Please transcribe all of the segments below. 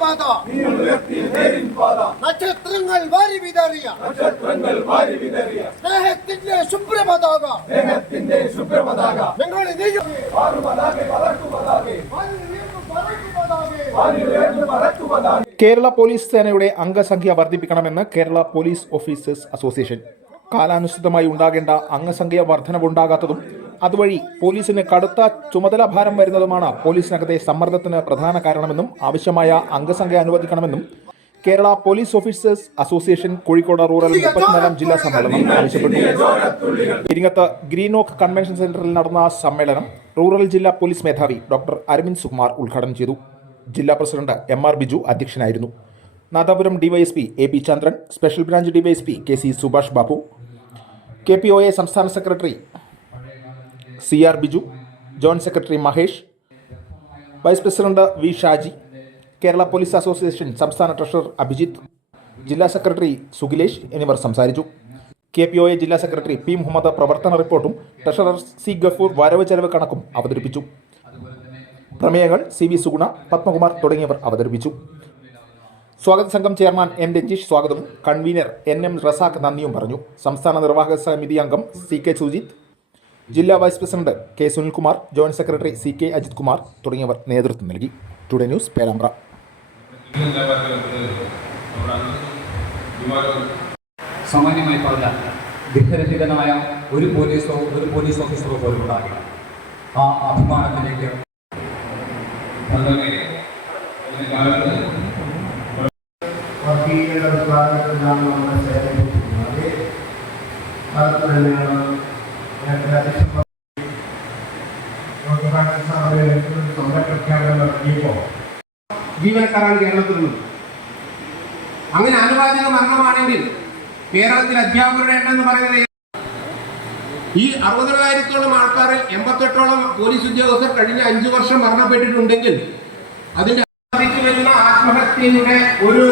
പാത നക്ഷത്രങ്ങൾ വാരി വിതറിയ. സ്നേഹത്തിന്റെ ശുഭ്രപതാക ഞങ്ങൾ നെയ്യും കേരള പോലീസ് സേനയുടെ അംഗസംഖ്യ വർദ്ധിപ്പിക്കണമെന്ന് കേരള പോലീസ് ഓഫീസേഴ്സ് അസോസിയേഷൻ. കാലാനുസൃതമായി ഉണ്ടാകേണ്ട അംഗസംഖ്യ വർധനവുണ്ടാകാത്തതും അതുവഴി പോലീസിന് കടുത്ത ചുമതലാഭാരം വരുന്നതുമാണ് പോലീസിനകത്തെ സമ്മർദ്ദത്തിന് പ്രധാന കാരണമെന്നും ആവശ്യമായ അംഗസംഖ്യ അനുവദിക്കണമെന്നും Kerala police officers association Kozhikode rural മുപ്പത്തിനാലാം ജില്ലാ സമ്മേളനം ആവശ്യപ്പെട്ടു. ഇരിങ്ങത്ത് ഗ്രീൻ ഓക്ക് കൺവെൻഷൻ സെന്ററിൽ നടന്ന സമ്മേളനം റൂറൽ ജില്ലാ പോലീസ് മേധാവി ഡോക്ടർ അരവിന്ദ് സുകുമാർ ഉദ്ഘാടനം ചെയ്തു. ജില്ലാ പ്രസിഡന്റ് എം ആർ ബിജു അധ്യക്ഷനായിരുന്നു. Nadapuram DYSP A P Chandran special branch DYSP K C Subhash Babu K P O A സംസ്ഥാന secretary C R Biju joint secretary Mahesh vice president V Shaji Kerala police association സംസ്ഥാന treasurer Abhijith ജില്ലാ secretary Sukhilesh എന്നിവർ സംസാരിച്ചു. K P O A ജില്ലാ secretary P Muhammad പ്രവർത്തന റിപ്പോർട്ടും treasurer C Gafoor വരവ് ചെലവ് കണക്കും അവതരിപ്പിച്ചു. പ്രമേയങ്ങൾ സി വി സുഗുണ പത്മകുമാർ തുടങ്ങിയവർ അവതരിപ്പിച്ചു. സ്വാഗത സംഘം ചെയർമാൻ എം രജീഷ് സ്വാഗതവും കൺവീനർ എൻ എം റസാഖ് നന്ദിയും പറഞ്ഞു. സംസ്ഥാന നിർവാഹക സമിതി അംഗം സി കെ സുജിത്ത് ജില്ലാ vice president K Sunilkumar joint secretary C K Ajith Kumar തുടങ്ങിയവർ നേതൃത്വം നൽകി. Today news Perambra. സാമാന്യമായി പറഞ്ഞാൽ ദുഃഖരഹിതനായ ഒരു പോലീസോ ഒരു പോലീസ് ഓഫീസറോ പോലും ഉണ്ടാകില്ല. ആ അഭിമാനത്തിലേക്ക് വർഗീയയുടെ വിഭാഗത്തിലാണ് നമ്മുടെ സേവനം അതേ കാലത്ത് അങ്ങനെ ആനുപാതിക മരണമാണെങ്കിൽ കേരളത്തിൽ അധ്യാപകരുടെ എണ്ണം എന്ന് പറയുന്നത് ഈ അറുപതിനായിരത്തോളം ആൾക്കാരിൽ എൺപത്തെട്ടോളം പോലീസ് ഉദ്യോഗസ്ഥർ കഴിഞ്ഞ അഞ്ചു വർഷം മരണപ്പെട്ടിട്ടുണ്ടെങ്കിൽ അതിന്റെ വരുന്ന ആത്മഹത്യയുടെ ഒരു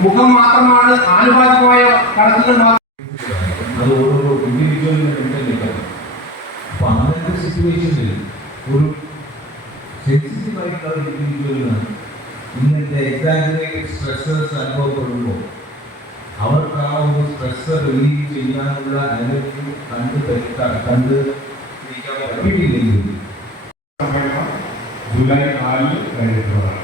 മുഖം മാത്രമാണ് ആനുപാതികമായ കണക്കുകൾ അത് ഓരോ ഇൻഡിവിജ്വലിനെ ഡിപ്പെൻഡ് അപ്പൊ അങ്ങനത്തെ സിറ്റുവേഷനിൽ ഒരു സെൻസിറ്റീവായിട്ടുള്ള ഒരു ഇൻഡിവിജ്വലിന് ഇങ്ങനത്തെ എക്സാജറേറ്റഡ് സ്ട്രെസ്സേഴ്സ് അനുഭവപ്പെടുമ്പോൾ അവർക്ക് ആ ഒരു സ്ട്രെസ് റിലീവ് ചെയ്യാനുള്ള എനർജി കണ്ട് കണ്ട് പറ്റിയില്ലെങ്കിൽ ജൂലൈ നാലിൽ കഴിഞ്ഞിട്ടുള്ളതാണ്.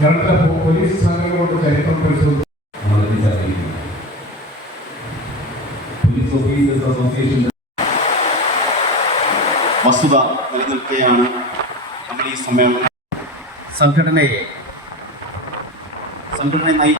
ഞങ്ങളുടെ പോലീസ് സംഘങ്ങളുടെ ചരിത്രം പരിശോധിച്ച് നമ്മൾ തിരിച്ചറിയുന്നു പോലീസ് ഓഫീസേഴ്സ് അസോസിയേഷൻ വസ്തുത നിലനിൽക്കുകയാണ് നമ്മുടെ ഈ സമ്മേളനം. സംഘടനയെ സംഘടനയെ നയി